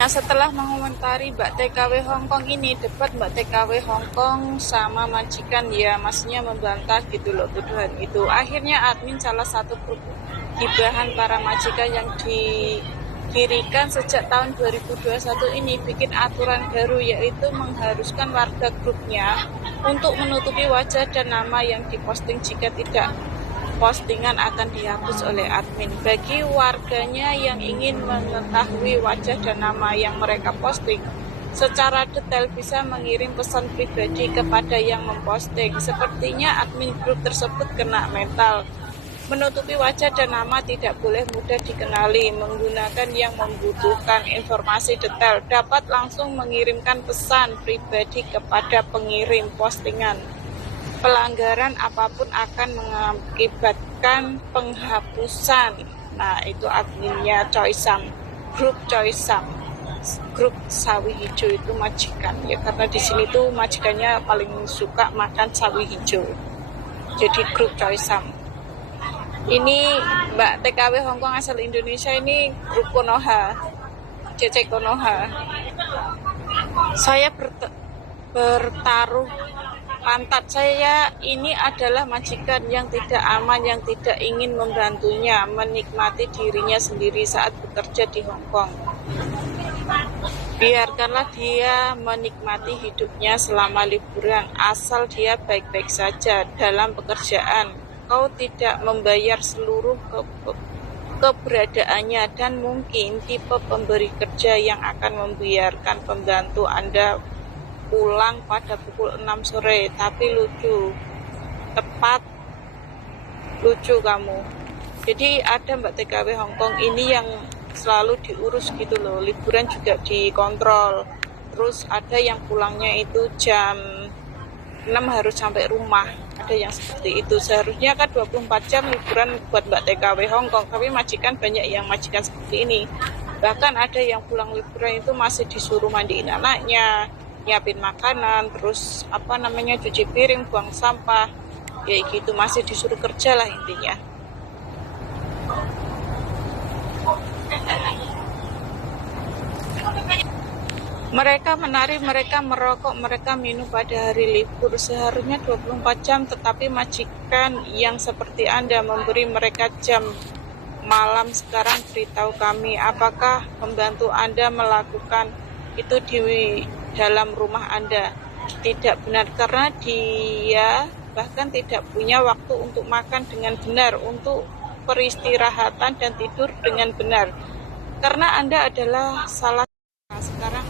Nah, setelah mengomentari Mbak TKW Hongkong ini, debat Mbak TKW Hongkong sama majikan ya, maksudnya membantah gitu loh tuduhan itu. Akhirnya admin salah satu grup gibahan para majikan yang didirikan sejak tahun 2021 ini bikin aturan baru, yaitu mengharuskan warga grupnya untuk menutupi wajah dan nama yang diposting. Jika tidak, postingan akan dihapus oleh admin. Bagi warganya yang ingin mengetahui wajah dan nama yang mereka posting secara detail, bisa mengirim pesan pribadi kepada yang memposting. Sepertinya admin grup tersebut kena mental. Menutupi wajah dan nama tidak boleh mudah dikenali. Menggunakan yang membutuhkan informasi detail dapat langsung mengirimkan pesan pribadi kepada pengirim postingan. Pelanggaran apapun akan mengakibatkan penghapusan. Nah, itu adminnya Choi Sam, grup Choi Sam, grup sawi hijau itu majikan ya, karena di sini tuh majikannya paling suka makan sawi hijau. Jadi grup Choi Sam. Ini Mbak TKW Hongkong asal Indonesia, ini grup Konoha, Cece Konoha. Saya bertaruh pantat saya ini adalah majikan yang tidak aman, yang tidak ingin membantunya, menikmati dirinya sendiri saat bekerja di Hong Kong. Biarkanlah dia menikmati hidupnya selama liburan, asal dia baik-baik saja dalam pekerjaan. Kau tidak membayar seluruh keberadaannya, dan mungkin tipe pemberi kerja yang akan membiarkan pembantu Anda pulang pada pukul 6 sore, tapi lucu, tepat, lucu kamu. Jadi ada Mbak TKW Hongkong ini yang selalu diurus gitu loh, liburan juga dikontrol. Terus ada yang pulangnya itu jam 6 harus sampai rumah, ada yang seperti itu. Seharusnya kan 24 jam liburan buat Mbak TKW Hongkong, tapi majikan banyak yang majikan seperti ini. Bahkan ada yang pulang liburan itu masih disuruh mandiin anaknya, nyiapin makanan, terus cuci piring, buang sampah, kayak gitu, masih disuruh kerja lah intinya. Mereka menari, mereka merokok, mereka minum pada hari libur. Seharusnya 24 jam, tetapi majikan yang seperti Anda memberi mereka jam malam. Sekarang beritahu kami, apakah pembantu Anda melakukan itu di dalam rumah Anda? Tidak benar, karena dia bahkan tidak punya waktu untuk makan dengan benar, untuk peristirahatan dan tidur dengan benar. Karena Anda adalah salah. Sekarang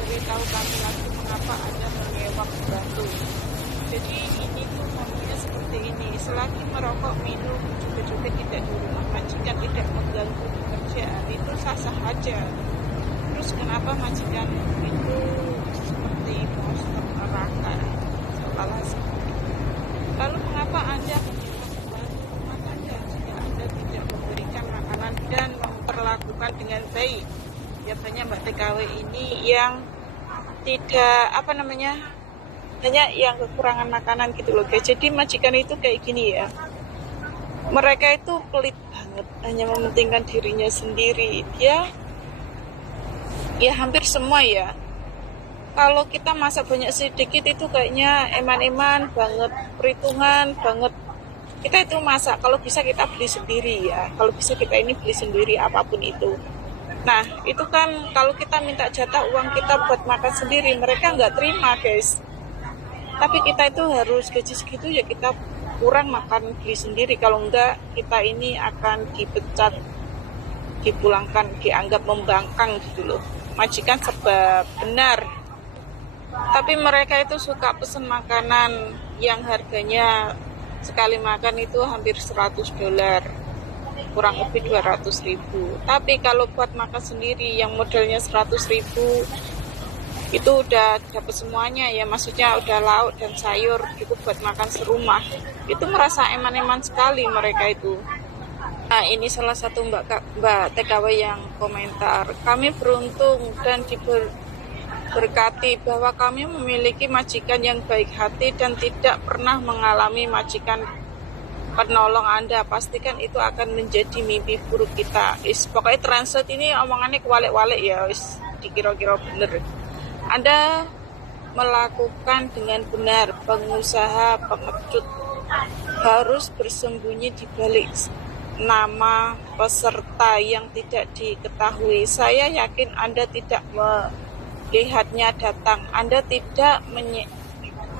beritahu kami lagi mengapa Anda menyewa pembantu. Jadi ini tuh ngomongnya seperti ini, selagi merokok, minum, juga tidak di rumah majikan, tidak mengganggu pekerjaan, itu sah-sah aja. Terus kenapa majikan itu seperti monster neraka, seolah seperti itu? Lalu mengapa Anda menyewa pembantu rumah tangga jika Anda tidak memberikan makanan dan memperlakukan dengan baik? Biasanya Mbak TKW ini yang tidak hanya yang kekurangan makanan gitu loh guys. Jadi majikan itu kayak gini ya, mereka itu pelit banget, hanya mementingkan dirinya sendiri. Dia ya hampir semua ya, kalau kita masak banyak sedikit itu kayaknya eman-eman banget, perhitungan banget. Kita itu masak, kalau bisa kita beli sendiri ya, kalau bisa kita ini beli sendiri apapun itu. Nah, itu kan kalau kita minta jatah uang kita buat makan sendiri, mereka nggak terima, guys. Tapi kita itu harus gaji segitu ya, kita kurang makan beli sendiri. Kalau enggak, kita ini akan dipecat, dipulangkan, dianggap membangkang gitu loh. Majikan serba benar. Tapi mereka itu suka pesen makanan yang harganya sekali makan itu hampir $100, kurang lebih 200.000. Tapi kalau buat makan sendiri yang modelnya 100.000 itu udah dapat semuanya ya, maksudnya udah lauk dan sayur gitu buat makan serumah. Itu merasa eman-eman sekali mereka itu. Nah, ini salah satu Mbak TKW yang komentar, kami beruntung dan diberkati bahwa kami memiliki majikan yang baik hati dan tidak pernah mengalami majikan penolong Anda, pastikan itu akan menjadi mimpi buruk kita. Pokoknya translate ini omongannya kewalik-walik ya, dikira-kira bener. Anda melakukan dengan benar, pengusaha pengecut harus bersembunyi di balik nama peserta yang tidak diketahui. Saya yakin Anda tidak melihatnya datang. Anda tidak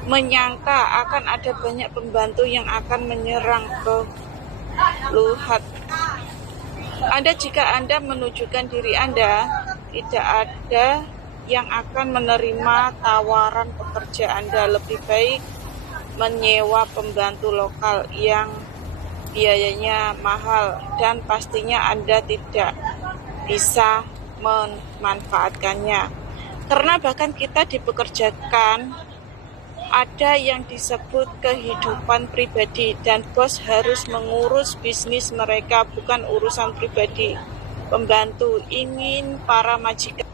menyangka akan ada banyak pembantu yang akan menyerang ke Luhat. Jika Anda menunjukkan diri Anda, tidak ada yang akan menerima tawaran pekerja Anda. Lebih baik menyewa pembantu lokal yang biayanya mahal dan pastinya Anda tidak bisa memanfaatkannya. Karena bahkan kita dipekerjakan, ada yang disebut kehidupan pribadi dan bos harus mengurus bisnis mereka, bukan urusan pribadi. Pembantu ingin para majikan